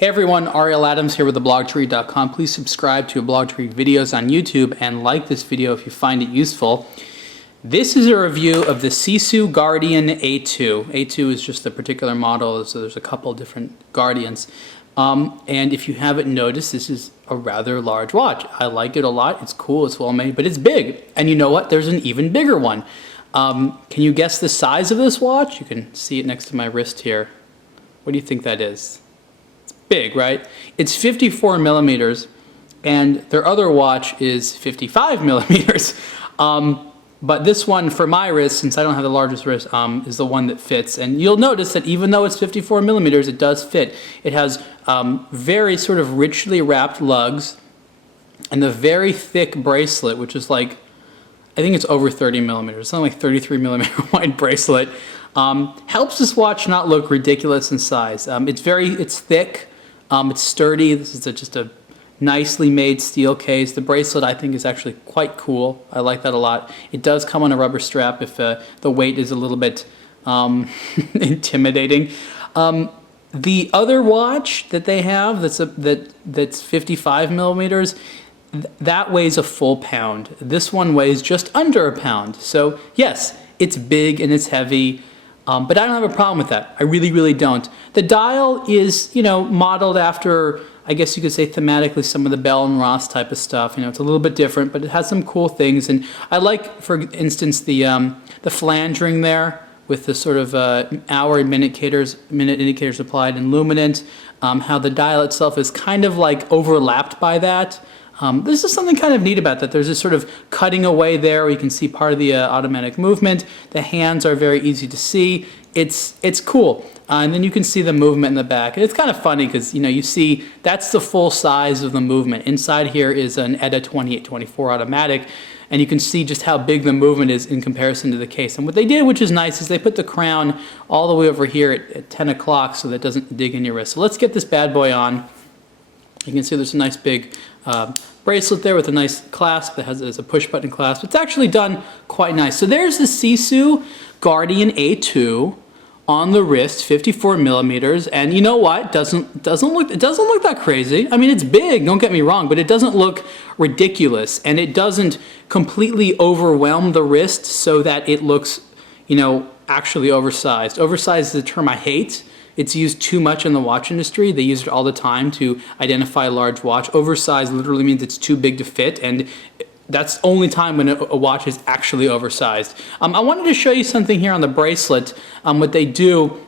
Hey everyone, Ariel Adams here with theblogtoread.com. Please subscribe to Blog to Read videos on YouTube and like this video if you find it useful. This is a review of the SISU Guardian A2. A2 is just a particular model, so there's a couple different Guardians. And if you haven't noticed, this is a rather large watch. I like it a lot. It's cool, it's well made, but it's big. And you know what? There's an even bigger one. Can you guess the size of this watch? You can see it next to my wrist here. What do you think that is? Big, right? It's 54 millimeters, and their other watch is 55 millimeters. But this one, for my wrist, since I don't have the largest wrist, is the one that fits. And you'll notice that even though it's 54 millimeters, it does fit. It has very sort of richly wrapped lugs, and the very thick bracelet, which is like, I think it's over 30 millimeters, something like 33 millimeter wide bracelet, helps this watch not look ridiculous in size. It's thick. It's sturdy. This is just a nicely made steel case. The bracelet, I think, is actually quite cool. I like that a lot. It does come on a rubber strap if the weight is a little bit intimidating. The other watch that they have that's 55 millimeters, that weighs a full pound. This one weighs just under a pound. So yes, it's big and it's heavy. But I don't have a problem with that. I really, really don't. The dial is, modeled after, I guess you could say thematically, some of the Bell and Ross type of stuff. It's a little bit different, but it has some cool things. And I like, for instance, the flange ring there with the sort of hour and minute indicators applied and luminant. How the dial itself is kind of like overlapped by that. This is something kind of neat about that. There's this sort of cutting away there where you can see part of the automatic movement. The hands are very easy to see. It's cool. And then you can see the movement in the back. And it's kind of funny because, you see that's the full size of the movement. Inside here is an ETA 2824 automatic. And you can see just how big the movement is in comparison to the case. And what they did, which is nice, is they put the crown all the way over here at 10 o'clock so that it doesn't dig in your wrist. So let's get this bad boy on. You can see there's a nice big bracelet there with a nice clasp that has a push button clasp. It's actually done quite nice. So there's the SISU Guardian A2 on the wrist, 54 millimeters, and you know what? It doesn't look that crazy. I mean, it's big, don't get me wrong, but it doesn't look ridiculous, and it doesn't completely overwhelm the wrist so that it looks, actually oversized. Oversized is a term I hate. It's used too much in the watch industry. They use it all the time to identify a large watch. Oversized literally means it's too big to fit, and that's the only time when a watch is actually oversized. I wanted to show you something here on the bracelet. What they do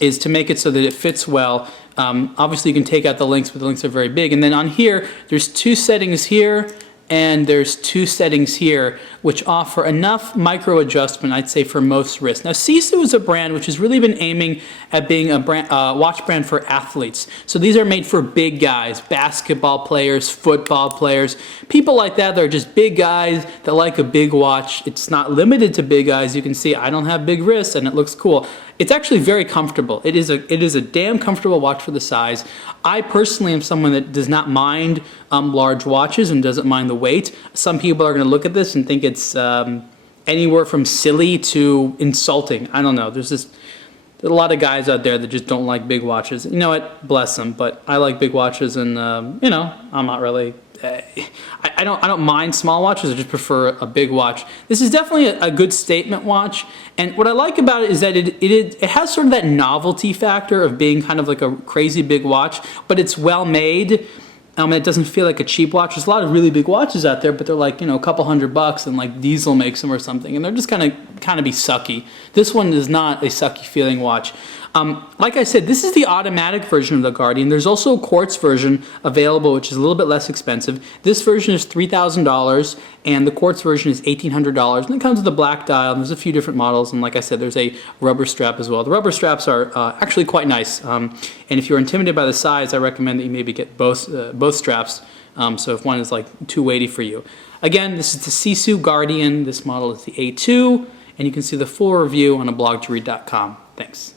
is to make it so that it fits well. Obviously, you can take out the links, but the links are very big. And then on here, there's two settings here, and there's two settings here which offer enough micro adjustment, I'd say, for most wrists. Now, SISU is a brand which has really been aiming at being a watch brand for athletes. So these are made for big guys, basketball players, football players, people like that. They're just big guys that like a big watch. It's not limited to big guys. You can see I don't have big wrists and it looks cool. It's actually very comfortable. It is a damn comfortable watch for the size. I personally am someone that does not mind large watches and doesn't mind the weight. Some people are going to look at this and think it's anywhere from silly to insulting. I don't know. There's a lot of guys out there that just don't like big watches. You know what? Bless them. But I like big watches, and I'm not really. I don't mind small watches. I just prefer a big watch. This is definitely a good statement watch, and what I like about it is that it has sort of that novelty factor of being kind of like a crazy big watch, but it's well made. It doesn't feel like a cheap watch. There's a lot of really big watches out there, but they're like, a couple $100 and like Diesel makes them or something, and they're just kind of be sucky. This one is not a sucky feeling watch. Like I said, this is the automatic version of the Guardian. There's also a quartz version available, which is a little bit less expensive. This version is $3,000, and the quartz version is $1,800. And it comes with a black dial, and there's a few different models. And like I said, there's a rubber strap as well. The rubber straps are actually quite nice. And if you're intimidated by the size, I recommend that you maybe get both straps. So if one is like too weighty for you. Again, this is the SISU Guardian. This model is the A2, and you can see the full review on blogtoread.com. Thanks.